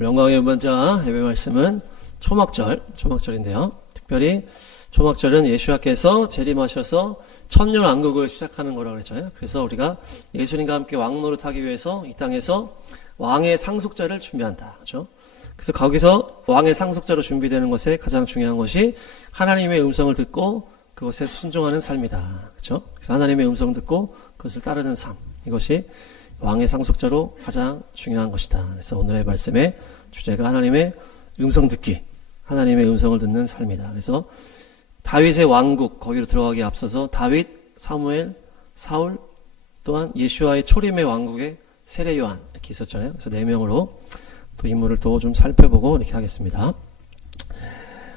영광의 은반자 예배 말씀은 초막절인데요. 특별히 초막절은 예수님께서 재림하셔서 천년왕국을 시작하는 거라고 그랬잖아요. 그래서 우리가 예수님과 함께 왕노릇하기 위해서 이 땅에서 왕의 상속자를 준비한다. 그렇죠? 그래서 거기서 왕의 상속자로 준비되는 것에 가장 중요한 것이 하나님의 음성을 듣고 그것에 순종하는 삶이다. 그렇죠? 그래서 하나님의 음성 듣고 그것을 따르는 삶. 이것이 왕의 상속자로 가장 중요한 것이다. 그래서 오늘의 말씀의 주제가 하나님의 음성 듣기, 하나님의 음성을 듣는 삶이다. 그래서 다윗의 왕국 거기로 들어가기에 앞서서 다윗, 사무엘, 사울, 또한 예수와의 초림의 왕국의 세례 요한 이렇게 있었잖아요. 그래서 4명으로 또 인물을 또 좀 살펴보고 이렇게 하겠습니다.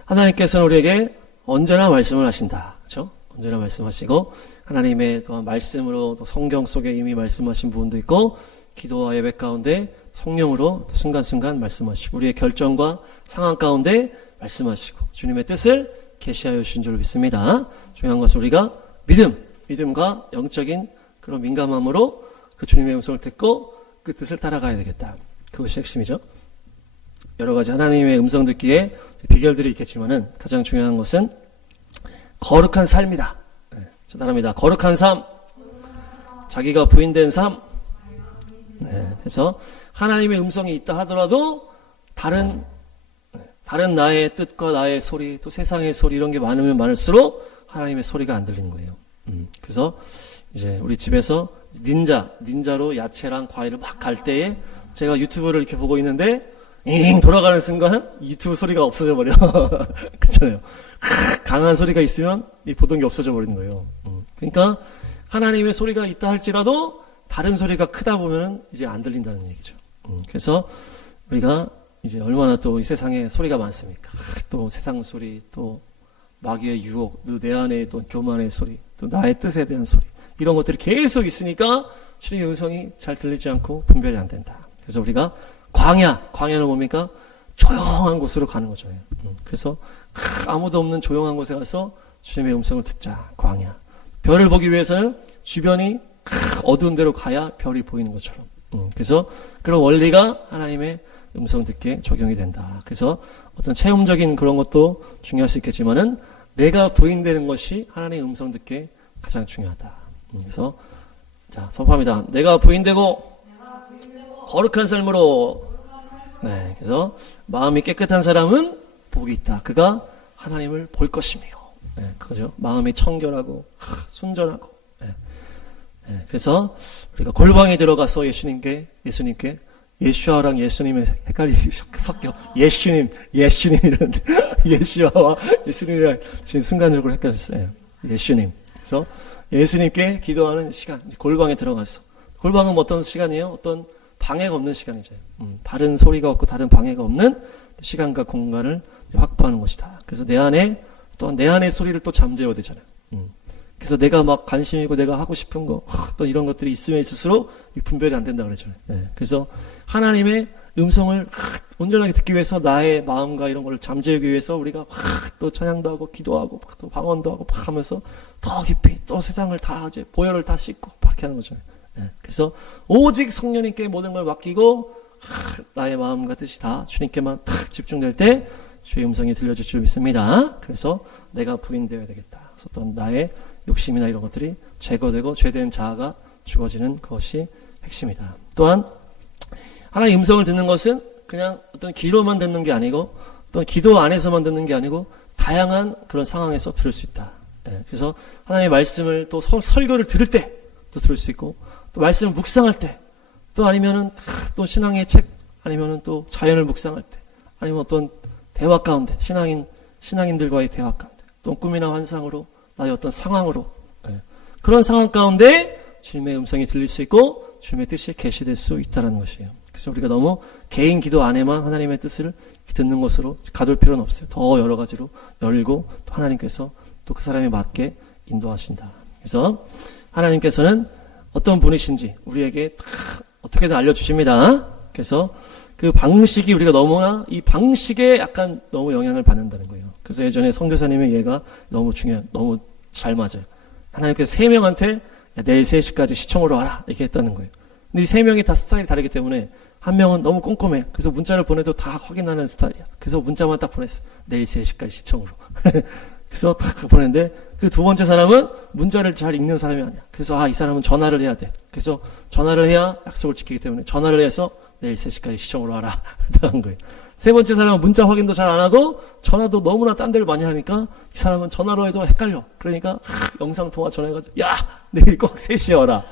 하나님께서는 우리에게 언제나 말씀을 하신다. 그렇죠? 언제나 말씀하시고 하나님의 또한 말씀으로 또 성경 속에 이미 말씀하신 부분도 있고 기도와 예배 가운데 성령으로 또 순간순간 말씀하시고 우리의 결정과 상황 가운데 말씀하시고 주님의 뜻을 계시하여 주신 줄 믿습니다. 중요한 것은 우리가 믿음과 영적인 그런 민감함으로 그 주님의 음성을 듣고 그 뜻을 따라가야 되겠다. 그것이 핵심이죠. 여러 가지 하나님의 음성 듣기에 비결들이 있겠지만은 가장 중요한 것은 거룩한 삶이다. 저 따라합니다. 거룩한 삶, 자기가 부인된 삶. 그래서 하나님의 음성이 있다 하더라도 다른 나의 뜻과 나의 소리, 또 세상의 소리 이런 게 많으면 많을수록 하나님의 소리가 안 들리는 거예요. 그래서 이제 우리 집에서 닌자로 야채랑 과일을 막 갈 때에 제가 유튜브를 이렇게 보고 있는데 돌아가는 순간 유튜브 소리가 없어져 버려. 그렇잖아요. 강한 소리가 있으면 이 보던 게 없어져 버리는 거예요. 그러니까 하나님의 소리가 있다 할지라도 다른 소리가 크다 보면 이제 안 들린다는 얘기죠. 그래서 우리가 이제 얼마나 또 이 세상에 소리가 많습니까? 또 세상 소리, 또 마귀의 유혹, 또 내 안에 또 교만의 소리, 또 나의 뜻에 대한 소리 이런 것들이 계속 있으니까 주님의 음성이 잘 들리지 않고 분별이 안 된다. 그래서 우리가 광야는 뭡니까? 조용한 곳으로 가는 거죠. 그래서 아무도 없는 조용한 곳에 가서 주님의 음성을 듣자. 광야. 별을 보기 위해서는 주변이 어두운 데로 가야 별이 보이는 것처럼. 그래서 그런 원리가 하나님의 음성 듣기에 적용이 된다. 그래서 어떤 체험적인 그런 것도 중요할 수 있겠지만은 내가 부인되는 것이 하나님의 음성 듣기에 가장 중요하다. 그래서 자, 선포합니다. 내가 부인되고 거룩한 삶으로. 네, 그래서 마음이 깨끗한 사람은 복이 있다. 그가 하나님을 볼 것이며. 네, 그죠? 마음이 청결하고 순전하고. 네, 그래서 우리가 골방에 들어가서 예수님께 예수와랑 예수님의 헷갈리 섞여. 예수님 이러는데 예수와와 예수님이랑 지금 순간적으로 헷갈렸어요. 예수님. 그래서 예수님께 기도하는 시간, 골방에 들어가서. 골방은 어떤 시간이에요? 어떤 방해가 없는 시간이죠. 다른 소리가 없고 다른 방해가 없는 시간과 공간을 확보하는 것이다. 그래서 내 안의 소리를 또 잠재워야 되잖아요. 그래서 내가 막 관심이고 내가 하고 싶은 거, 또 이런 것들이 있으면 있을수록 분별이 안 된다 그랬잖아요. 네. 그래서 하나님의 음성을 온전하게 듣기 위해서 나의 마음과 이런 걸 잠재우기 위해서 우리가 또 찬양도 하고 기도하고 또 방언도 하고 막 하면서 더 깊이 또 세상을 다 이제 보혈을 다 씻고 그렇게 하는 거죠. 네. 그래서 오직 성령님께 모든 걸 맡기고 나의 마음과 뜻이 다 주님께만 탁 집중될 때 주의 음성이 들려질 줄 믿습니다. 그래서 내가 부인되어야 되겠다. 그래서 또 나의 욕심이나 이런 것들이 제거되고 죄된 자아가 죽어지는 것이 핵심이다. 또한 하나님의 음성을 듣는 것은 그냥 어떤 귀로만 듣는 게 아니고 또 기도 안에서만 듣는 게 아니고 다양한 그런 상황에서 들을 수 있다. 예, 그래서 하나님의 말씀을 또 설교를 들을 때 또 들을 수 있고 또 말씀을 묵상할 때 또 아니면은 또 신앙의 책 아니면은 또 자연을 묵상할 때 아니면 어떤 대화 가운데 신앙인들과의 대화 가운데 또 꿈이나 환상으로 나의 어떤 상황으로 그런 상황 가운데 주님의 음성이 들릴 수 있고 주님의 뜻이 계시될 수 있다는 것이에요. 그래서 우리가 너무 개인 기도 안에만 하나님의 뜻을 듣는 것으로 가둘 필요는 없어요. 더 여러 가지로 열고 또 하나님께서 또 그 사람에 맞게 인도하신다. 그래서 하나님께서는 어떤 분이신지 우리에게 어떻게든 알려주십니다. 그래서 그 방식이 우리가 너무나 이 방식에 약간 너무 영향을 받는다는 거예요. 그래서 예전에 선교사님의 예가 너무 잘 맞아요. 하나님께서 3명한테 내일 3시까지 시청으로 와라 이렇게 했다는 거예요. 근데 이 3명이 다 스타일이 다르기 때문에 한 명은 너무 꼼꼼해. 그래서 문자를 보내도 다 확인하는 스타일이야. 그래서 문자만 딱 보냈어. 내일 3시까지 시청으로. 그래서 딱 보냈는데 그 두 번째 사람은 문자를 잘 읽는 사람이 아니야. 그래서 이 사람은 전화를 해야 돼. 그래서 전화를 해야 약속을 지키기 때문에 전화를 해서 내일 3시까지 시청으로 하라. 한 거예요. 세 번째 사람은 문자 확인도 잘 안 하고 전화도 너무나 딴 데를 많이 하니까 이 사람은 전화로 해도 헷갈려. 그러니까 영상통화 전화해가지고 야 내일 꼭 3시에 와라.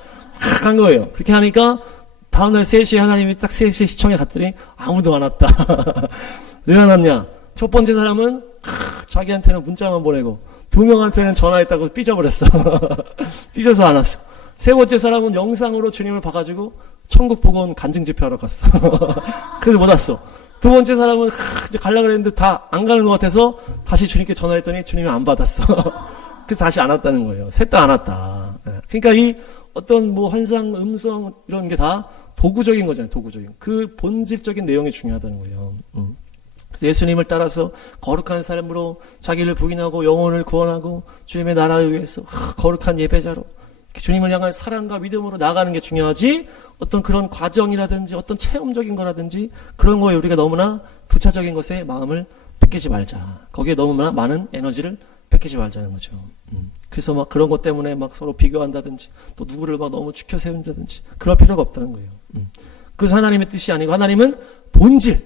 한 거예요. 그렇게 하니까 다음날 3시에 하나님이 딱 3시에 시청에 갔더니 아무도 안 왔다. 왜 안 왔냐? 첫 번째 사람은 자기한테는 문자만 보내고 두 명한테는 전화했다고 삐져버렸어. 삐져서 안 왔어. 세 번째 사람은 영상으로 주님을 봐가지고 천국 보고 온 간증 집회하러 갔어. 그래서 못 왔어. 두 번째 사람은 이제 가려고 그랬는데 다 안 가는 것 같아서 다시 주님께 전화했더니 주님이 안 받았어. 그래서 다시 안 왔다는 거예요. 셋 다 안 왔다. 그러니까 이 어떤 뭐 환상, 음성 이런 게 다 도구적인 거잖아요. 도구적인. 그 본질적인 내용이 중요하다는 거예요. 그래서 예수님을 따라서 거룩한 삶으로 자기를 부인하고 영혼을 구원하고 주님의 나라를 위해서 거룩한 예배자로 주님을 향한 사랑과 믿음으로 나아가는 게 중요하지 어떤 그런 과정이라든지 어떤 체험적인 거라든지 그런 거에 우리가 너무나 부차적인 것에 마음을 뺏기지 말자. 거기에 너무나 많은 에너지를 뺏기지 말자는 거죠. 그래서 막 그런 것 때문에 막 서로 비교한다든지 또 누구를 막 너무 추켜 세운다든지 그럴 필요가 없다는 거예요. 그래서 하나님의 뜻이 아니고 하나님은 본질,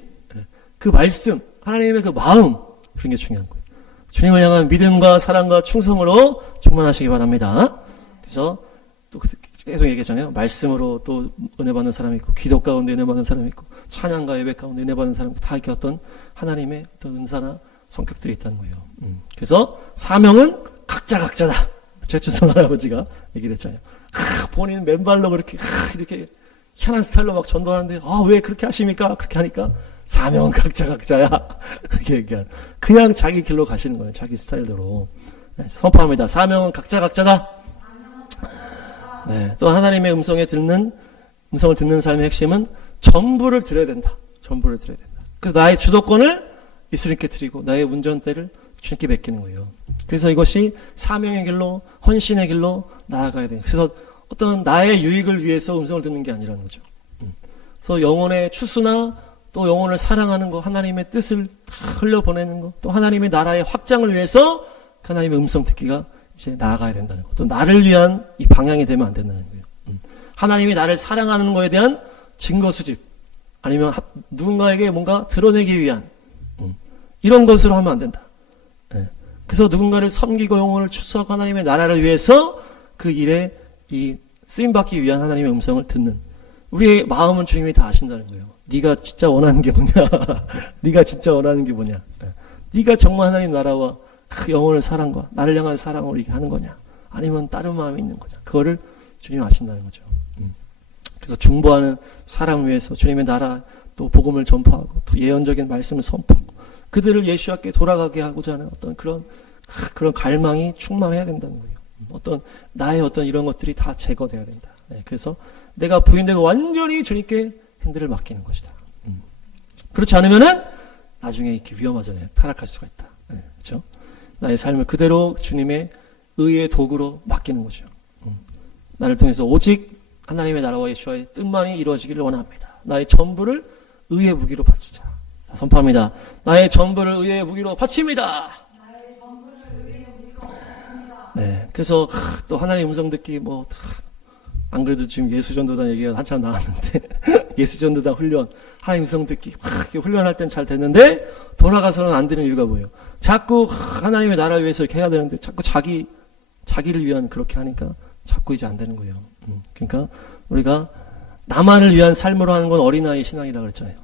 그 말씀, 하나님의 그 마음 그런 게 중요한 거예요. 주님을 향한 믿음과 사랑과 충성으로 충만하시기 바랍니다. 그래서 또 계속 얘기했잖아요. 말씀으로 또 은혜 받는 사람이 있고 기도 가운데 은혜 받는 사람이 있고 찬양과 예배 가운데 은혜 받는 사람이 있고 다 이렇게 어떤 하나님의 어떤 은사나 성격들이 있다는 거예요. 그래서 사명은 각자다. 최춘선 할아버지가 얘기를 했잖아요. 본인 맨발로 그렇게 이렇게 희한한 스타일로 막 전도하는데 왜 그렇게 하십니까? 그렇게 하니까 사명은 각자야. 그렇게 얘기하는. 그냥 자기 길로 가시는 거예요. 자기 스타일대로. 네, 선포합니다. 사명은 각자다. 네, 또 하나님의 음성을 듣는 삶의 핵심은 전부를 드려야 된다. 전부를 드려야 된다. 그래서 나의 주도권을 예수님께 드리고 나의 운전대를 주님께 맡기는 거예요. 그래서 이것이 사명의 길로 헌신의 길로 나아가야 돼요. 그래서 어떤 나의 유익을 위해서 음성을 듣는 게 아니라는 거죠. 그래서 영혼의 추수나 또 영혼을 사랑하는 거, 하나님의 뜻을 흘려보내는 거, 또 하나님의 나라의 확장을 위해서 하나님의 음성 듣기가 이제 나아가야 된다는 거. 또 나를 위한 이 방향이 되면 안 된다는 거예요. 하나님이 나를 사랑하는 거에 대한 증거 수집, 아니면 누군가에게 뭔가 드러내기 위한 이런 것으로 하면 안 된다. 그래서 누군가를 섬기고 영혼을 추수하고 하나님의 나라를 위해서 그 일에 이 쓰임받기 위한 하나님의 음성을 듣는 우리의 마음은 주님이 다 아신다는 거예요. 네가 진짜 원하는 게 뭐냐? 네가 진짜 원하는 게 뭐냐? 네가 정말 하나님 나라와 그 영혼을 사랑과 나를 향한 사랑으로 이렇게 하는 거냐? 아니면 다른 마음이 있는 거냐? 그거를 주님이 아신다는 거죠. 그래서 중보하는 사랑 위해서 주님의 나라 또 복음을 전파하고 또 예언적인 말씀을 선포하고 그들을 예수님께 돌아가게 하고자 하는 어떤 그런 갈망이 충만해야 된다는 거예요. 나의 어떤 이런 것들이 다 제거돼야 된다. 그래서 내가 부인되고 완전히 주님께 핸들을 맡기는 것이다. 그렇지 않으면은 나중에 이렇게 위험하잖아요. 타락할 수가 있다. 그렇죠? 나의 삶을 그대로 주님의 의의 도구로 맡기는 거죠. 나를 통해서 오직 하나님의 나라와 예수와의 뜻만이 이루어지기를 원합니다. 나의 전부를 의의 무기로 바치자. 자, 선포합니다. 나의 전부를 의의 무기로 바칩니다. 네, 그래서 또 하나님의 음성 듣기 안 그래도 지금 예수전도단 얘기가 한참 나왔는데 예수전도단 훈련, 하나님 음성 듣기 훈련할 땐 잘 됐는데 돌아가서는 안 되는 이유가 뭐예요? 자꾸 하나님의 나라를 위해서 이렇게 해야 되는데 자꾸 자기를 위한 그렇게 하니까 자꾸 이제 안 되는 거예요. 그러니까 우리가 나만을 위한 삶으로 하는 건 어린아이 신앙이라고 그랬잖아요.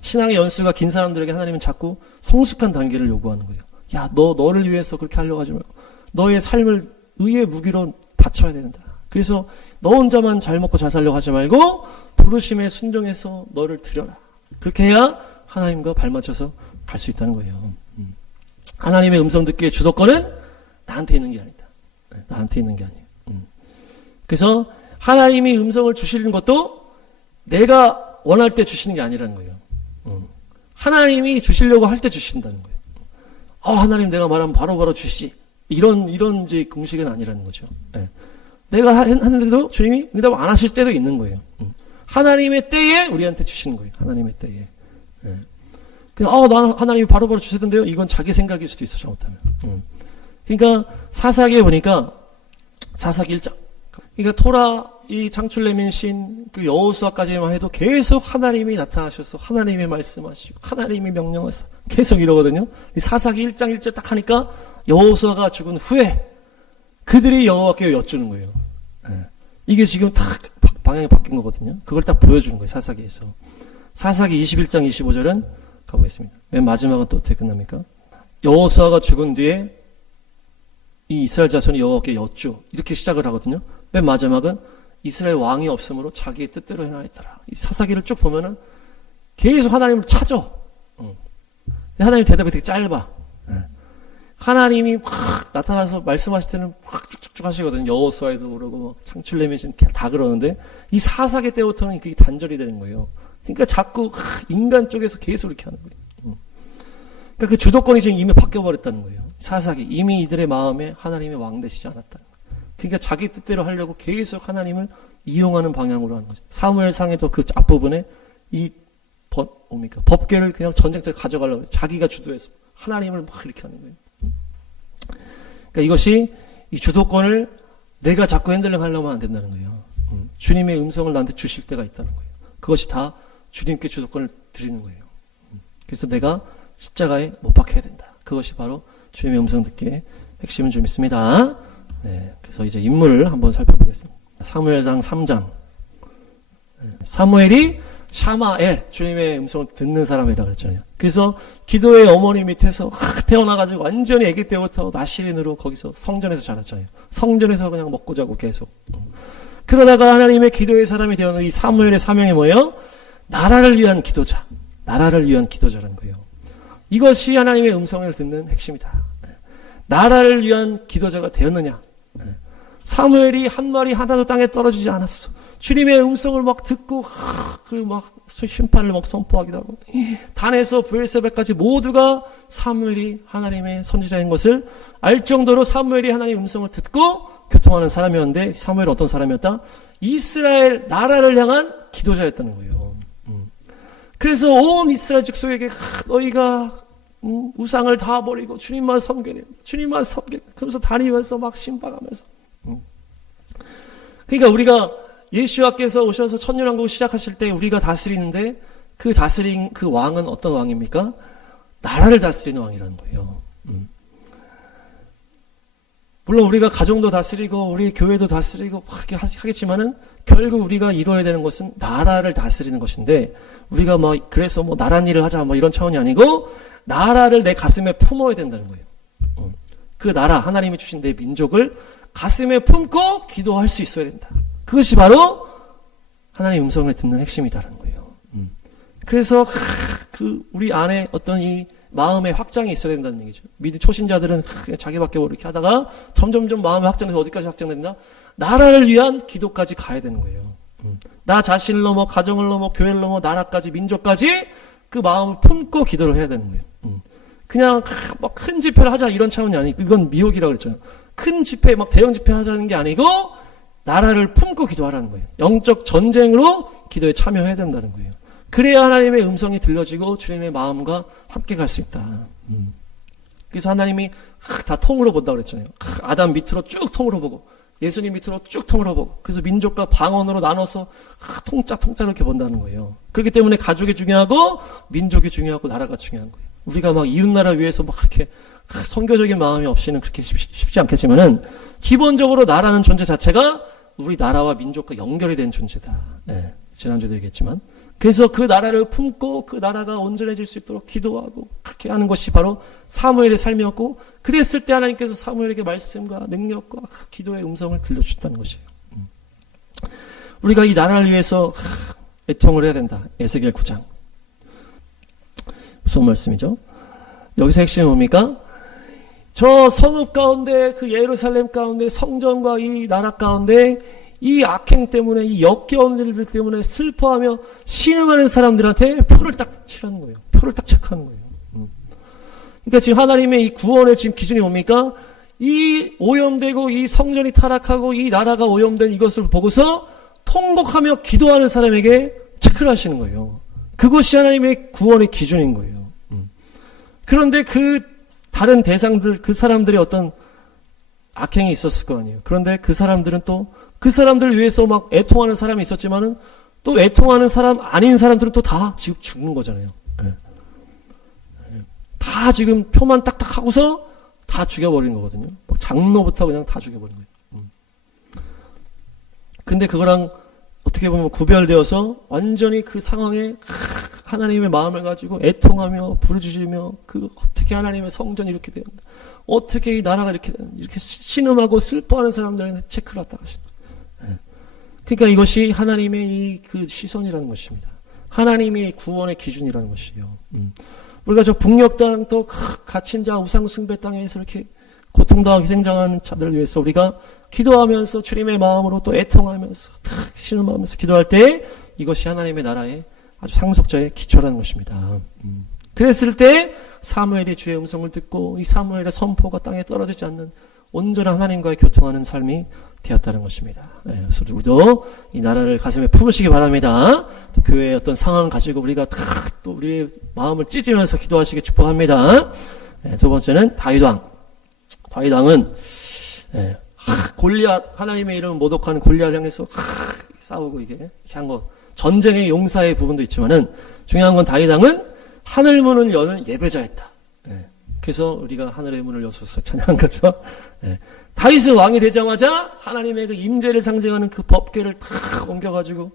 신앙의 연수가 긴 사람들에게 하나님은 자꾸 성숙한 단계를 요구하는 거예요. 야, 너를 위해서 그렇게 하려고 하지 말고 너의 삶을 의의 무기로 바쳐야 된다. 그래서 너 혼자만 잘 먹고 잘 살려고 하지 말고 부르심에 순종해서 너를 드려라. 그렇게 해야 하나님과 발맞춰서 갈 수 있다는 거예요. 하나님의 음성 듣기의 주도권은 나한테 있는 게 아니다. 나한테 있는 게 아니에요. 그래서 하나님이 음성을 주시는 것도 내가 원할 때 주시는 게 아니라는 거예요. 하나님이 주시려고 할 때 주신다는 거예요. 하나님 내가 말하면 바로바로 주시. 이런 이제 공식은 아니라는 거죠. 내가 하는데도 주님이 응답 안 하실 때도 있는 거예요. 하나님의 때에 우리한테 주시는 거예요. 하나님의 때에. 예. 그냥 나는 하나님이 바로바로 주시던데요. 이건 자기 생각일 수도 있어, 잘못하면. 그러니까 사사기에 보니까 사사기 1장. 그러니까 토라 이 창출내민 신 그 여호수아까지만 해도 계속 하나님이 나타나셔서 하나님이 말씀하시고 하나님이 명령하셔서 계속 이러거든요. 이 사사기 1장 1절 딱 하니까 여호수아가 죽은 후에 그들이 여호와께 여쭈는 거예요. 예. 이게 지금 딱 방향이 바뀐 거거든요. 그걸 딱 보여주는 거예요. 사사기에서. 사사기 21장 25절은 가보겠습니다. 맨 마지막은 또 어떻게 끝납니까? 여호수아가 죽은 뒤에 이 이스라엘 자손이 여호와께 여쭈 이렇게 시작을 하거든요. 맨 마지막은 이스라엘 왕이 없으므로 자기의 뜻대로 행하였더라. 이 사사기를 쭉 보면은 계속 하나님을 찾아. 하나님 대답이 되게 짧아. 하나님이 막 나타나서 말씀하실 때는 막 쭉쭉쭉 하시거든요. 여호수아에서 그러고 창출내민신 다 그러는데 이 사사기 때부터는 그게 단절이 되는 거예요. 그러니까 자꾸 인간 쪽에서 계속 이렇게 하는 거예요. 그러니까 그 주도권이 지금 이미 바뀌어버렸다는 거예요. 사사기 이미 이들의 마음에 하나님이 왕 되시지 않았다는 거예요. 그러니까 자기 뜻대로 하려고 계속 하나님을 이용하는 방향으로 하는 거죠. 사무엘상에도 그 앞부분에 이 법궤를 그냥 전쟁터에 가져가려고 해요. 자기가 주도해서 하나님을 막 이렇게 하는 거예요. 그러니까 이것이 이 주도권을 내가 자꾸 핸들링 하려면 안 된다는 거예요. 주님의 음성을 나한테 주실 때가 있다는 거예요. 그것이 다 주님께 주도권을 드리는 거예요. 그래서 내가 십자가에 못 박혀야 된다. 그것이 바로 주님의 음성 듣기의 핵심은 좀 있습니다. 네, 그래서 이제 인물을 한번 살펴보겠습니다. 사무엘상 3장. 사무엘이 샤마엘, 주님의 음성을 듣는 사람이라고 그랬잖아요. 그래서 기도의 어머니 밑에서 태어나가지고 완전히 아기 때부터 나시린으로 거기서 성전에서 자랐잖아요. 성전에서 그냥 먹고 자고 계속. 그러다가 하나님의 기도의 사람이 되었는 이 사무엘의 사명이 뭐예요? 나라를 위한 기도자. 나라를 위한 기도자라는 거예요. 이것이 하나님의 음성을 듣는 핵심이다. 나라를 위한 기도자가 되었느냐? 사무엘이 한 말이 하나도 땅에 떨어지지 않았어. 주님의 음성을 막 듣고 막 심판을 막 선포하기도 하고 단에서 브엘세바까지 모두가 사무엘이 하나님의 선지자인 것을 알 정도로 사무엘이 하나님의 음성을 듣고 교통하는 사람이었는데 사무엘은 어떤 사람이었다? 이스라엘 나라를 향한 기도자였다는 거예요. 그래서 온 이스라엘 족속에게 너희가 우상을 다 버리고 주님만 섬겨야 된다. 주님만 섬겨. 그러면서 다니면서 막 신박하면서. 그러니까 우리가 예수와께서 오셔서 천년왕국을 시작하실 때 우리가 다스리는데 그 다스린 그 왕은 어떤 왕입니까? 나라를 다스리는 왕이라는 거예요. 물론 우리가 가정도 다스리고 우리 교회도 다스리고 그렇게 하겠지만은 결국 우리가 이루어야 되는 것은 나라를 다스리는 것인데 우리가 그래서 나란 일을 하자 이런 차원이 아니고 나라를 내 가슴에 품어야 된다는 거예요. 그 나라 하나님이 주신 내 민족을 가슴에 품고 기도할 수 있어야 된다. 그것이 바로 하나님의 음성을 듣는 핵심이다라는 거예요. 그래서 우리 안에 어떤 이 마음의 확장이 있어야 된다는 얘기죠. 믿음 초신자들은 자기밖에 모르게 하다가 점점점 마음의 확장돼서 어디까지 확장된다? 나라를 위한 기도까지 가야 되는 거예요. 나 자신을 넘어 가정을 넘어 교회를 넘어 나라까지 민족까지 그 마음을 품고 기도를 해야 되는 거예요. 그냥 큰 집회를 하자 이런 차원이 아니고 이건 미혹이라고 그랬잖아요. 큰 집회 대형 집회 하자는 게 아니고 나라를 품고 기도하라는 거예요. 영적 전쟁으로 기도에 참여해야 된다는 거예요. 그래야 하나님의 음성이 들려지고 주님의 마음과 함께 갈 수 있다. 그래서 하나님이 다 통으로 본다고 그랬잖아요. 아담 밑으로 쭉 통으로 보고 예수님 밑으로 쭉 통으로 보고 그래서 민족과 방언으로 나눠서 통짜 이렇게 본다는 거예요. 그렇기 때문에 가족이 중요하고 민족이 중요하고 나라가 중요한 거예요. 우리가 이웃나라 위해서 그렇게 선교적인 마음이 없이는 그렇게 쉽지 않겠지만은 기본적으로 나라는 존재 자체가 우리 나라와 민족과 연결이 된 존재다. 네, 지난주에도 얘기했지만 그래서 그 나라를 품고 그 나라가 온전해질 수 있도록 기도하고 그렇게 하는 것이 바로 사무엘의 삶이었고 그랬을 때 하나님께서 사무엘에게 말씀과 능력과 기도의 음성을 들려주셨다는 것이에요. 우리가 이 나라를 위해서 애통을 해야 된다. 에스겔 9장. 무슨 말씀이죠? 여기서 핵심이 뭡니까? 저 성읍 가운데 그 예루살렘 가운데 성전과 이 나라 가운데 이 악행 때문에 이 역겨운 일들 때문에 슬퍼하며 신음하는 사람들한테 표를 딱 칠하는 거예요. 표를 딱 체크하는 거예요. 그러니까 지금 하나님의 이 구원의 지금 기준이 뭡니까? 이 오염되고 이 성전이 타락하고 이 나라가 오염된 이것을 보고서 통곡하며 기도하는 사람에게 체크를 하시는 거예요. 그것이 하나님의 구원의 기준인 거예요. 그런데 그 다른 대상들, 그 사람들의 어떤 악행이 있었을 거 아니에요. 그런데 그 사람들은 또 그 사람들을 위해서 막 애통하는 사람이 있었지만은 또 애통하는 사람 아닌 사람들은 또 다 지금 죽는 거잖아요. 다 지금 표만 딱딱 하고서 다 죽여버린 거거든요. 막 장로부터 그냥 다 죽여버린 거예요. 근데 그거랑 어떻게 보면 구별되어서 완전히 그 상황에 하나님의 마음을 가지고 애통하며 부르짖으며 그 어떻게 하나님의 성전이 이렇게 되었나, 어떻게 이 나라가 이렇게 신음하고 슬퍼하는 사람들한테 체크를 갖다 가시는 거예요. 그러니까 이것이 하나님의 이 그 시선이라는 것입니다. 하나님의 구원의 기준이라는 것이에요. 우리가 저 북녘 땅 또 갇힌 자 우상 숭배 땅에서 이렇게 고통당하고 희생당하는 자들을 위해서 우리가 기도하면서 주님의 마음으로 또 애통하면서 탁 신음하면서 기도할 때 이것이 하나님의 나라의 아주 상속자의 기초라는 것입니다. 그랬을 때 사무엘이 주의 음성을 듣고 이 사무엘의 선포가 땅에 떨어지지 않는 온전한 하나님과의 교통하는 삶이 되었다는 것입니다. 그래서 우리도 이 나라를 가슴에 품으시기 바랍니다. 또 교회의 어떤 상황을 가지고 우리가 또 우리의 마음을 찢으면서 기도하시기 축복합니다. 두 번째는 다윗왕. 다윗왕은 골리앗, 하나님의 이름을 모독하는 골리앗 향해서 싸우고 이게 한 거, 전쟁의 용사의 부분도 있지만은 중요한 건 다윗왕은 하늘 문을 여는 예배자였다. 그래서 우리가 하늘의 문을 여서서 찬양한 거죠. 다윗은 왕이 되자마자 하나님의 그 임재를 상징하는 그 법궤를 탁 옮겨가지고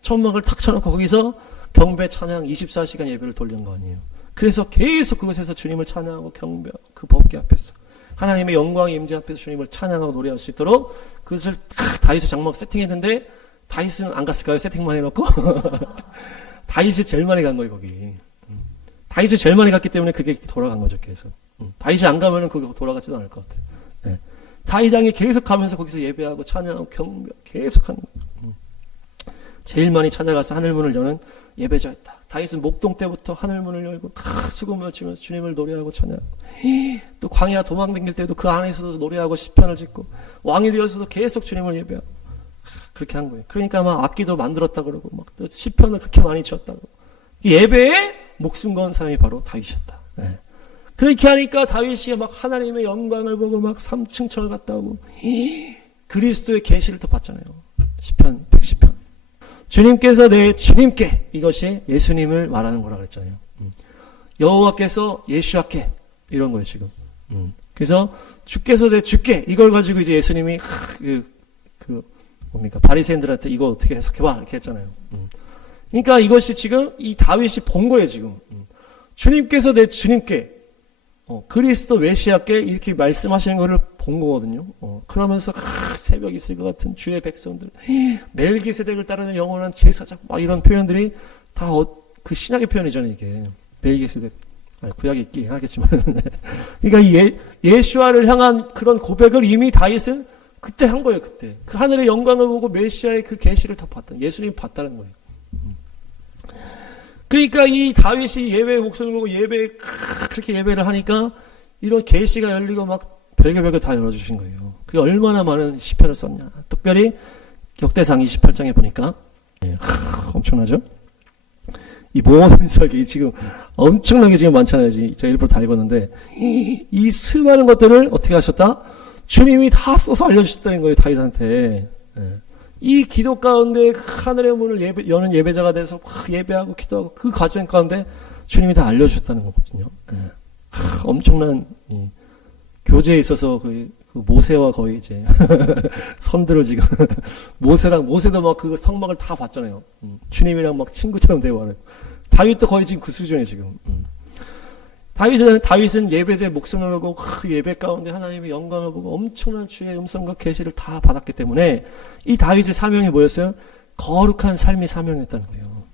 천막을 탁 쳐놓고 거기서 경배 찬양 24시간 예배를 돌린 거 아니에요. 그래서 계속 그곳에서 주님을 찬양하고 경배하고 그 법궤 앞에서 하나님의 영광의 임재 앞에서 주님을 찬양하고 노래할 수 있도록 그것을 다윗의 장막 세팅했는데 다윗은 안 갔을까요? 세팅만 해놓고 다윗이 제일 많이 간 거예요 거기. 다윗이 제일 많이 갔기 때문에 그게 돌아간 거죠 계속. 다윗이 안 가면은 그거 돌아가지도 않을 것 같아요. 다윗 왕이 계속 가면서 거기서 예배하고 찬양하고 경배 계속 하는 거예요. 제일 많이 찾아가서 하늘문을 여는 예배자였다. 다윗은 목동 때부터 하늘문을 열고 수금을 치면서 주님을 노래하고 찬양하고 또 광야 도망다닐 때도 그 안에서도 노래하고 시편을 짓고 왕이 되어서도 계속 주님을 예배하고 그렇게 한 거예요. 그러니까 막 악기도 만들었다 그러고 막 또 시편을 그렇게 많이 지었다고. 예배에 목숨 건 사람이 바로 다윗이었다. 그렇게 하니까 다윗이 막 하나님의 영광을 보고 막 3층 천을 갔다 오고 그리스도의 계시를 또 봤잖아요. 시편 110편. 주님께서 내 주님께, 이것이 예수님을 말하는 거라 그랬잖아요. 여호와께서 예수와께 이런 거예요 지금. 그래서 주께서 내 주께 이걸 가지고 이제 예수님이 뭡니까 바리새인들한테 이거 어떻게 해석해봐 이렇게 했잖아요. 그러니까 이것이 지금 이 다윗이 본 거예요 지금. 주님께서 내 주님께 그리스도 메시아께 이렇게 말씀하시는 거를 본 거거든요. 그러면서 새벽이 있을 것 같은 주의 백성들, 멜기세덱을 따르는 영원한 제사장, 막 이런 표현들이 다 그 신약의 표현이잖아요. 이게 멜기세덱, 구약에 있긴 하겠지만, 그러니까 예수와를 향한 그런 고백을 이미 다윗은 그때 한 거예요. 그때 그 하늘의 영광을 보고 메시아의 그 계시를 다 봤다. 예수님이 봤다는 거예요. 그러니까 이 다윗이 예배의 목소리를 보고 그렇게 예배를 하니까 이런 계시가 열리고 막 별개별개 다 열어주신 거예요. 그게 얼마나 많은 시편을 썼냐. 특별히 역대상 28장에 보니까 엄청나죠? 이 모든 설계 지금 엄청나게 지금 많잖아요. 제가 일부러 다 읽었는데 이 수많은 것들을 어떻게 하셨다? 주님이 다 써서 알려주셨다는 거예요. 다윗한테. 이 기도 가운데 하늘의 문을 여는 예배자가 돼서 예배하고 기도하고 그 과정 가운데 주님이 다 알려주셨다는 거거든요. 엄청난 교제에 있어서 그 모세와 거의 이제 선들을 지금 모세도 막 그 성막을 다 봤잖아요. 주님이랑 막 친구처럼 대화를. 다윗도 거의 지금 그 수준이에요 지금. 다윗은 예배자의 목숨을 걸고 예배 가운데 하나님의 영광을 보고 엄청난 주의 음성과 계시를 다 받았기 때문에 이 다윗의 사명이 뭐였어요? 거룩한 삶이 사명이었다는 거예요.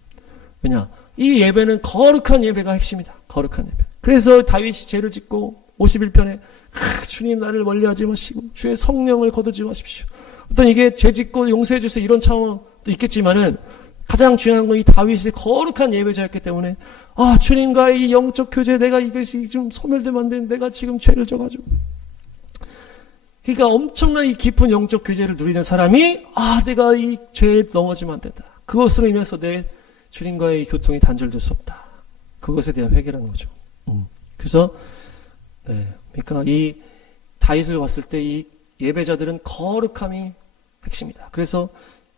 왜냐? 이 예배는 거룩한 예배가 핵심이다. 거룩한 예배. 그래서 다윗이 죄를 짓고 51편에 주님 나를 멀리하지 마시고 주의 성령을 거두지 마십시오. 어떤 이게 죄 짓고 용서해 주세요 이런 차원도 있겠지만은 가장 중요한 건 이 다윗이 거룩한 예배자였기 때문에 주님과의 이 영적 교제 내가 이것이 좀 소멸되면 안 되는데 내가 지금 죄를 져가지고 그러니까 엄청난 이 깊은 영적 교제를 누리는 사람이 내가 이 죄에 넘어지면 안 된다. 그것으로 인해서 내 주님과의 이 교통이 단절될 수 없다. 그것에 대한 회개라는 거죠. 그래서 그러니까 이 다윗을 봤을 때 이 예배자들은 거룩함이 핵심이다. 그래서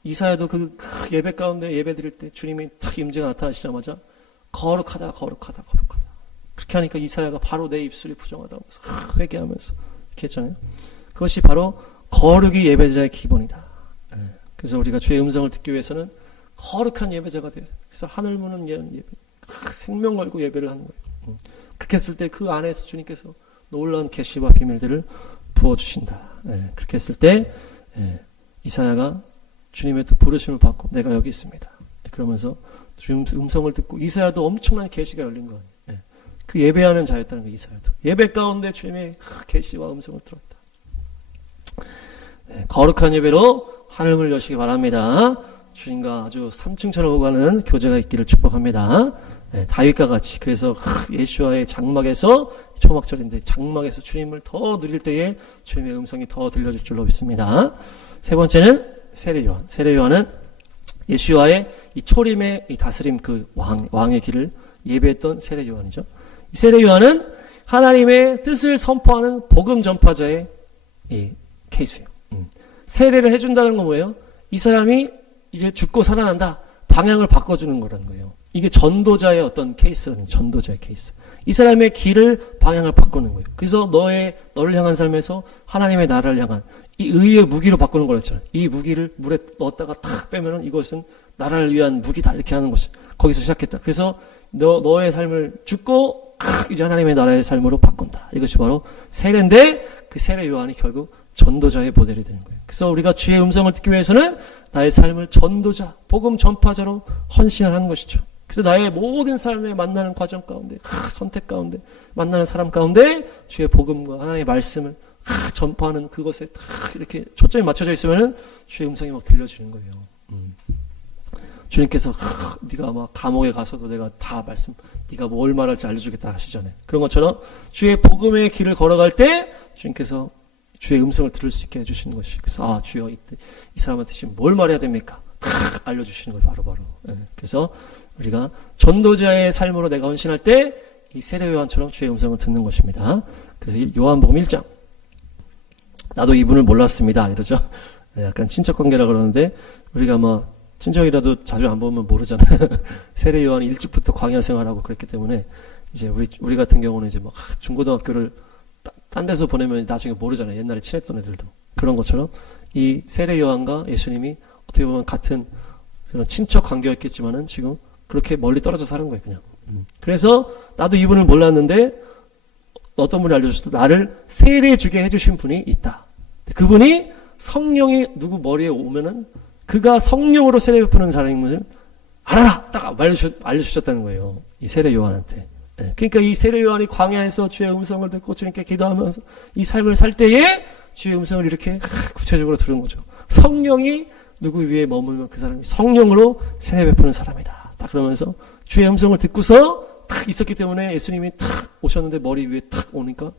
이사야도 그 예배 가운데 예배 드릴 때 주님의 탁 임재가 나타나시자마자 거룩하다. 그렇게 하니까 이사야가 바로 내 입술이 부정하다고 해서 회개하면서 이렇게 했잖아요. 그것이 바로 거룩이 예배자의 기본이다. 그래서 우리가 주의 음성을 듣기 위해서는 거룩한 예배자가 돼요. 그래서 하늘 무는 예배, 생명 걸고 예배를 하는 거예요. 그렇게 했을 때 그 안에서 주님께서 놀라운 계시와 비밀들을 부어주신다. 그렇게 했을 때 이사야가 주님의 또 부르심을 받고 내가 여기 있습니다. 그러면서 주님 음성을 듣고 이사야도 엄청난 계시가 열린 거예요. 그 예배하는 자였다는 거예요. 이사야도 예배 가운데 주님의 계시와 음성을 들었다. 거룩한 예배로 하늘문을 여시기 바랍니다. 주님과 아주 삼층천을 오가는 교제가 있기를 축복합니다. 다윗과 같이 그래서 예수와의 장막에서 초막절인데 장막에서 주님을 더 누릴 때에 주님의 음성이 더 들려줄 줄로 믿습니다. 세 번째는 세례요한. 세례요한은 예수와의 이 초림의 이 다스림 그 왕의 길을 예배했던 세례요한이죠. 이 세례요한은 하나님의 뜻을 선포하는 복음 전파자의 이 케이스예요. 세례를 해준다는 건 뭐예요? 이 사람이 이제 죽고 살아난다. 방향을 바꿔주는 거라는 거예요. 이게 전도자의 어떤 케이스라는 전도자의 케이스. 이 사람의 길을 방향을 바꾸는 거예요. 그래서 너를 향한 삶에서 하나님의 나라를 향한 이 의의 무기로 바꾸는 거였잖아요. 이 무기를 물에 넣었다가 탁 빼면은 이것은 나라를 위한 무기다 이렇게 하는 것이 거기서 시작했다. 그래서 너의 삶을 죽고 이제 하나님의 나라의 삶으로 바꾼다. 이것이 바로 세례인데 그 세례 요한이 결국 전도자의 모델이 되는 거예요. 그래서 우리가 주의 음성을 듣기 위해서는 나의 삶을 전도자, 복음 전파자로 헌신을 하는 것이죠. 그래서 나의 모든 삶에 만나는 과정 가운데, 선택 가운데, 만나는 사람 가운데 주의 복음과 하나님의 말씀을 전파하는 그것에 이렇게 초점이 맞춰져 있으면은 주의 음성이 막 들려주는 거예요. 주님께서 네가 막 감옥에 가서도 내가 다 네가 뭘 말할지 알려주겠다 하시잖아요. 그런 것처럼 주의 복음의 길을 걸어갈 때 주님께서 주의 음성을 들을 수 있게 해주시는 것이. 그래서 주여 이 사람한테 지금 뭘 말해야 됩니까? 알려주시는 거예요. 바로. 그래서 우리가 전도자의 삶으로 내가 헌신할 때 이 세례 요한처럼 주의 음성을 듣는 것입니다. 그래서 요한복음 1장 나도 이분을 몰랐습니다. 이러죠. 약간 친척 관계라 그러는데 우리가 뭐 친척이라도 자주 안 보면 모르잖아요. 세례 요한이 일찍부터 광야 생활하고 그랬기 때문에 이제 우리 같은 경우는 이제 막 중고등학교를 딴 데서 보내면 나중에 모르잖아요. 옛날에 친했던 애들도. 그런 것처럼 이 세례 요한과 예수님이 어떻게 보면 같은 그런 친척 관계였겠지만은 지금 그렇게 멀리 떨어져 사는 거예요, 그냥. 그래서 나도 이분을 몰랐는데 어떤 분이 알려주셨다. 나를 세례주게 해주신 분이 있다. 그분이 성령이 누구 머리에 오면은 그가 성령으로 세례 베푸는 사람임을 알아라! 딱 알려주셨다는 거예요. 이 세례 요한한테. 그러니까 이 세례 요한이 광야에서 주의 음성을 듣고 주님께 기도하면서 이 삶을 살 때에 주의 음성을 이렇게 구체적으로 들은 거죠. 성령이 누구 위에 머물면 그 사람이 성령으로 세례 베푸는 사람이다. 딱 그러면서 주의 음성을 듣고서 탁 있었기 때문에 예수님이 탁 오셨는데 머리 위에 탁 오니까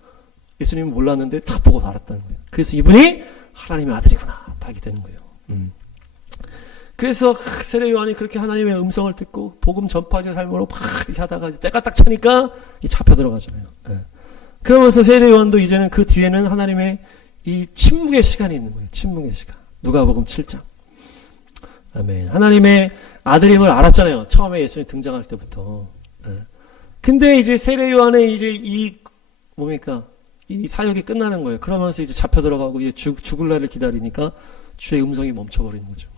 예수님은 몰랐는데 탁 보고 알았다는 거예요. 그래서 이분이 하나님의 아들이구나. 딱이 되는 거예요. 그래서 세례 요한이 그렇게 하나님의 음성을 듣고 복음 전파자의 삶으로 막 이렇게 하다가 때가 딱 차니까 잡혀 들어가잖아요. 그러면서 세례 요한도 이제는 그 뒤에는 하나님의 이 침묵의 시간이 있는 거예요. 침묵의 시간. 누가복음 7장. 아멘. 하나님의 아들임을 알았잖아요. 처음에 예수님 등장할 때부터. 근데 이제 세례 요한의 이제 이 사역이 끝나는 거예요. 그러면서 이제 잡혀 들어가고 이제 죽을 날을 기다리니까 주의 음성이 멈춰버리는 거죠.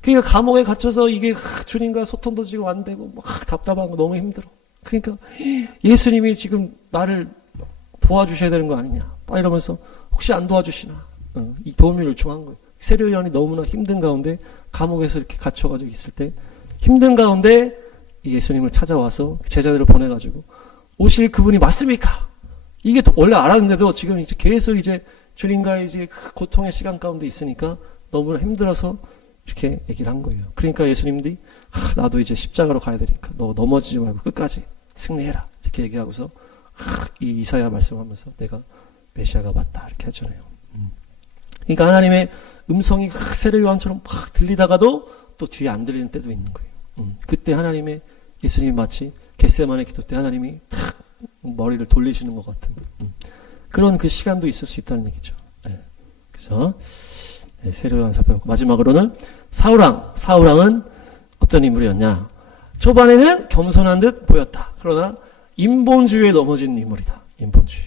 그러니까 감옥에 gat혀서 이게 주님과 소통도 지금 안 되고 막 답답하고 너무 힘들어. 그러니까 예수님이 지금 나를 도와주셔야 되는 거 아니냐. 이러면서 혹시 안 도와주시나. 이 도움을 요청한 거예요. 세례 요한이 너무나 힘든 가운데 감옥에서 이렇게 갇혀가지고 있을 때 힘든 가운데 예수님을 찾아와서 제자들을 보내가지고 오실 그분이 맞습니까? 이게 원래 알았는데도 지금 이제 계속 이제 주님과의 이제 그 고통의 시간 가운데 있으니까 너무나 힘들어서 이렇게 얘기를 한 거예요. 그러니까 예수님들이 나도 이제 십자가로 가야 되니까 너 넘어지지 말고 끝까지 승리해라. 이렇게 얘기하고서 이 이사야 말씀하면서 내가 메시아가 왔다 이렇게 하잖아요. 그러니까 하나님의 음성이 세례 요한처럼 막 들리다가도 또 뒤에 안 들리는 때도 있는 거예요. 그때 하나님의 예수님이 마치 겟세마네 기도 때 하나님이 탁 머리를 돌리시는 것 같은 그런 그 시간도 있을 수 있다는 얘기죠. 네. 그래서 세례 요한 살펴보고 마지막으로는 사울왕은 어떤 인물이었냐? 초반에는 겸손한 듯 보였다. 그러나 인본주의에 넘어진 인물이다. 인본주의.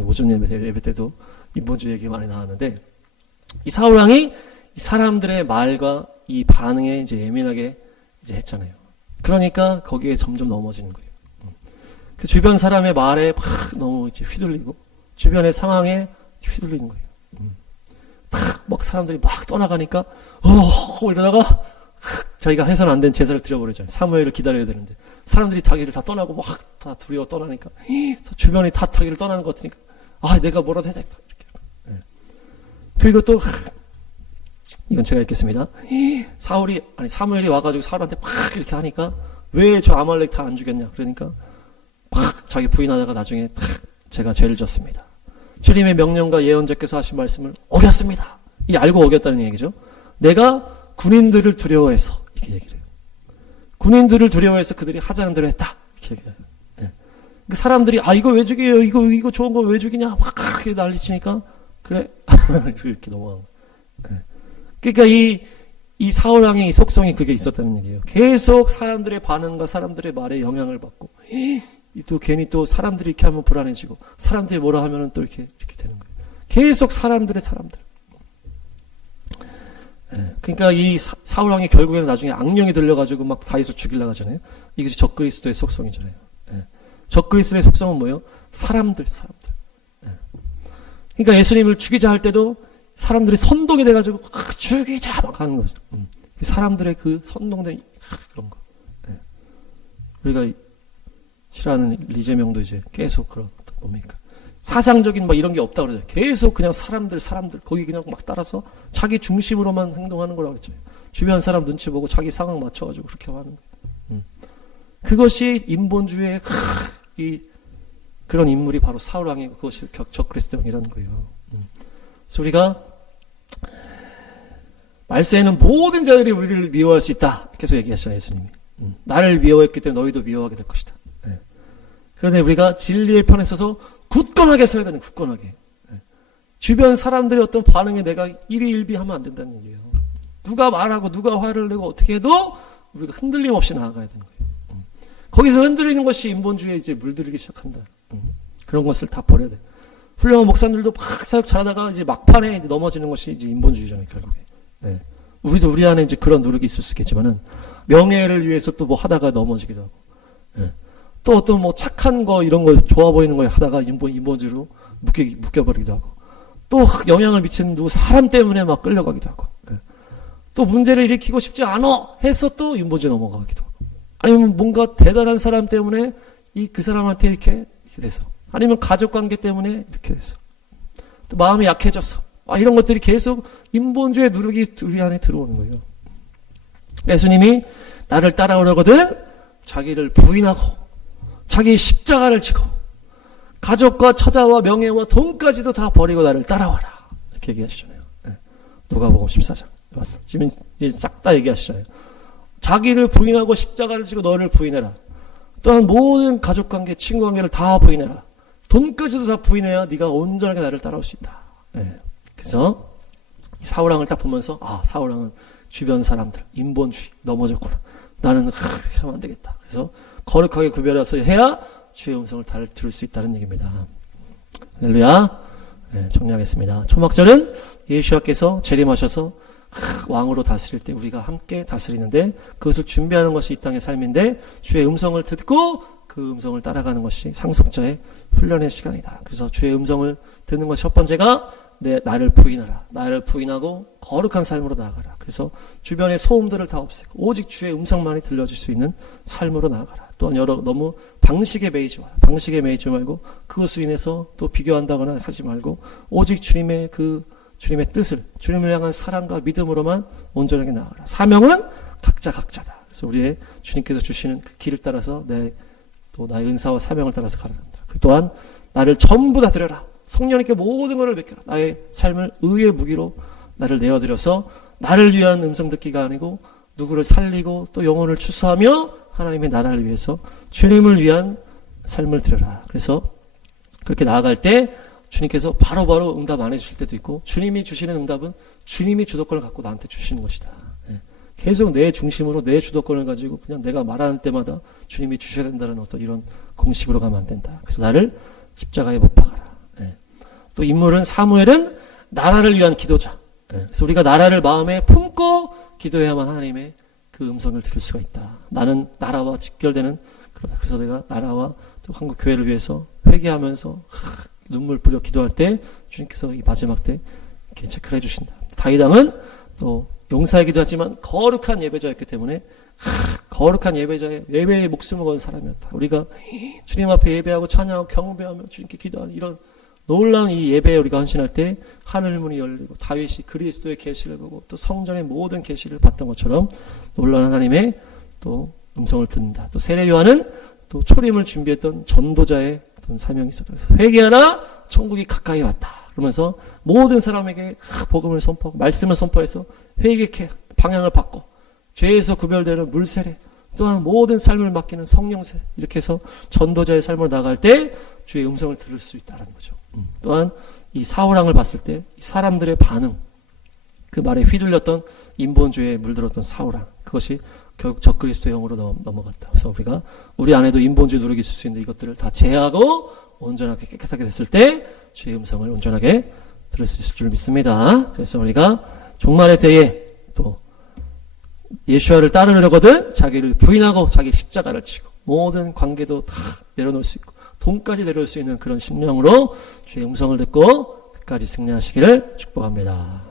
오전 예배 때도 인본주의 얘기 많이 나왔는데 이 사울왕이 사람들의 말과 이 반응에 이제 예민하게 이제 했잖아요. 그러니까 거기에 점점 넘어지는 거예요. 그 주변 사람의 말에 막 너무 이제 휘둘리고 주변의 상황에 휘둘리는 거예요. 막 사람들이 막 떠나가니까 이러다가 자기가 해서는 안 된 제사를 드려버리잖아요. 사무엘을 기다려야 되는데 사람들이 자기를 다 떠나고 막 다 두려워 떠나니까 주변이 다 자기를 떠나는 것 같으니까 내가 뭐라도 해야 되겠다 이렇게. 그리고 또 이건 제가 읽겠습니다. 사무엘이 와가지고 사울한테 막 이렇게 하니까 왜 저 아말렉 다 안 죽였냐 그러니까 막 자기 부인하다가 나중에 제가 죄를 졌습니다. 주님의 명령과 예언자께서 하신 말씀을 어겼습니다. 이게 알고 어겼다는 얘기죠. 내가 군인들을 두려워해서 이렇게 얘기를 해요. 군인들을 두려워해서 그들이 하자는 대로 했다. 이렇게 얘기를 해요. 네. 그 사람들이 이거 왜 죽여요? 이거 좋은 거 왜 죽이냐? 막 이렇게 난리치니까 그래 이렇게 넘어가는 거예요. 네. 그러니까 이 사울왕의 이 속성이 그게 있었다는 얘기예요. 계속 사람들의 반응과 사람들의 말에 영향을 받고 또 괜히 또 사람들이 이렇게 하면 불안해지고 사람들이 뭐라 하면은 또 이렇게 되는 거예요. 계속 사람들. 그러니까 이 사울왕이 결국에는 나중에 악령이 들려가지고 막 다윗을 죽이려고 하잖아요. 이것이 적그리스도의 속성이잖아요. 적그리스도의 속성은 뭐예요? 사람들. 그러니까 예수님을 죽이자 할 때도 사람들이 선동이 돼가지고 죽이자 막 하는 거죠. 사람들의 그 선동된 그런 거. 우리가 싫어하는 리제명도 이제 계속 그런 뭡니까? 사상적인 막 이런 게 없다 그러죠. 계속 그냥 사람들 거기 그냥 막 따라서 자기 중심으로만 행동하는 거라고 했죠. 주변 사람 눈치 보고 자기 상황 맞춰가지고 그렇게 하는 거예요. 그것이 인본주의의 그런 인물이 바로 사울왕이고 그것이 적그리스도형이라는 거예요. 그래서 우리가 말세에는 모든 자들이 우리를 미워할 수 있다. 계속 얘기하시잖아요, 예수님이. 나를 미워했기 때문에 너희도 미워하게 될 것이다. 그런데 우리가 진리의 편에 서서 굳건하게 서야 되는 굳건하게. 주변 사람들의 어떤 반응에 내가 일희일비하면 안 된다는 얘기예요. 누가 말하고 누가 화를 내고 어떻게 해도 우리가 흔들림 없이 나아가야 되는 거예요. 거기서 흔들리는 것이 인본주의에 이제 물들이기 시작한다. 그런 것을 다 버려야 돼. 훌륭한 목사님들도 막 사역 잘하다가 이제 막판에 이제 넘어지는 것이 이제 인본주의잖아요, 결국에. 우리도 우리 안에 이제 그런 누룩이 있을 수 있겠지만은 명예를 위해서 또 뭐 하다가 넘어지기도 하고. 또 어떤 뭐 착한 거 이런 거 좋아 보이는 거 하다가 인본주의로 묶여버리기도 하고 또 영향을 미치는 누구 사람 때문에 막 끌려가기도 하고 또 문제를 일으키고 싶지 않아 해서 또 인본주의 넘어가기도 하고 아니면 뭔가 대단한 사람 때문에 그 사람한테 이렇게 돼서 아니면 가족관계 때문에 이렇게 돼서 또 마음이 약해져서 이런 것들이 계속 인본주의 누룩이 우리 안에 들어오는 거예요. 예수님이 나를 따라오려거든 자기를 부인하고 자기 십자가를 지고 가족과 처자와 명예와 돈까지도 다 버리고 나를 따라와라 이렇게 얘기하시잖아요. 누가복음 14장 지금 이제 싹 다 얘기하시잖아요. 자기를 부인하고 십자가를 지고 너를 부인해라. 또한 모든 가족관계 친구관계를 다 부인해라. 돈까지도 다 부인해야 네가 온전하게 나를 따라올 수 있다. 그래서 사울왕을 딱 보면서 사울왕은 주변 사람들 인본주의 넘어졌구나. 나는 그렇게 하면 안 되겠다. 그래서 거룩하게 구별해서 해야 주의 음성을 들을 수 있다는 얘기입니다. 할렐루야. 정리하겠습니다. 초막절은 예수님께서 재림하셔서 왕으로 다스릴 때 우리가 함께 다스리는데 그것을 준비하는 것이 이 땅의 삶인데 주의 음성을 듣고 그 음성을 따라가는 것이 상속자의 훈련의 시간이다. 그래서 주의 음성을 듣는 것이 첫 번째가 나를 부인하라. 나를 부인하고 거룩한 삶으로 나아가라. 그래서 주변의 소음들을 다 없애고 오직 주의 음성만이 들려질 수 있는 삶으로 나아가라. 또한 너무 방식에 매이지 마라. 방식에 매이지 말고 그것으로 인해서 또 비교한다거나 하지 말고 오직 주님의 뜻을 주님을 향한 사랑과 믿음으로만 온전하게 나아가라. 사명은 각자다. 그래서 우리의 주님께서 주시는 그 길을 따라서 나의 은사와 사명을 따라서 가야 한다. 또한 나를 전부 다 드려라. 성령님께 모든 것을 맡겨라. 나의 삶을 의의 무기로 나를 내어드려서 나를 위한 음성 듣기가 아니고 누구를 살리고 또 영혼을 추수하며 하나님의 나라를 위해서 주님을 위한 삶을 드려라. 그래서 그렇게 나아갈 때 주님께서 바로바로 응답 안 해주실 때도 있고 주님이 주시는 응답은 주님이 주도권을 갖고 나한테 주시는 것이다. 계속 내 중심으로 내 주도권을 가지고 그냥 내가 말하는 때마다 주님이 주셔야 된다는 어떤 이런 공식으로 가면 안 된다. 그래서 나를 십자가에 못 박아라. 또 인물은 사무엘은 나라를 위한 기도자. 그래서 우리가 나라를 마음에 품고 기도해야만 하나님의 그 음성을 들을 수가 있다. 나는 나라와 직결되는 그러다. 그래서 내가 나라와 또 한국 교회를 위해서 회개하면서 눈물 뿌려 기도할 때 주님께서 이 마지막 때 이렇게 체크를 해주신다. 다윗 왕은 또 용사이기도 하지만 거룩한 예배자였기 때문에 거룩한 예배자의 예배의 목숨을 건 사람이었다. 우리가 주님 앞에 예배하고 찬양하고 경배하며 주님께 기도하는 이런 놀라운 이 예배에 우리가 헌신할 때 하늘 문이 열리고 다윗이 그리스도의 계시를 보고 또 성전의 모든 계시를 봤던 것처럼 놀라운 하나님의 또 음성을 듣는다. 또 세례 요한은 또 초림을 준비했던 전도자의 어떤 사명이 있었다. 그래서 회개하라 천국이 가까이 왔다. 그러면서 모든 사람에게 복음을 선포하고 말씀을 선포해서 회개케 방향을 바꿔 죄에서 구별되는 물세례 또한 모든 삶을 맡기는 성령세례 이렇게 해서 전도자의 삶을 나갈 때 주의 음성을 들을 수 있다는 거죠. 또한 이 사울왕을 봤을 때 이 사람들의 반응 그 말에 휘둘렸던 인본주의에 물들었던 사울왕 그것이 결국 적그리스도의 영으로 넘어갔다. 그래서 우리가 우리 안에도 인본주의 누룩이 있을 수 있는데 이것들을 다 제하고 온전하게 깨끗하게 됐을 때 주의 음성을 온전하게 들을 수 있을 줄 믿습니다. 그래서 우리가 종말의 때에 또 예수와를 따르려거든 자기를 부인하고 자기 십자가를 치고 모든 관계도 다 내려놓을 수 있고 돈까지 내려올 수 있는 그런 심령으로 주의 음성을 듣고 끝까지 승리하시기를 축복합니다.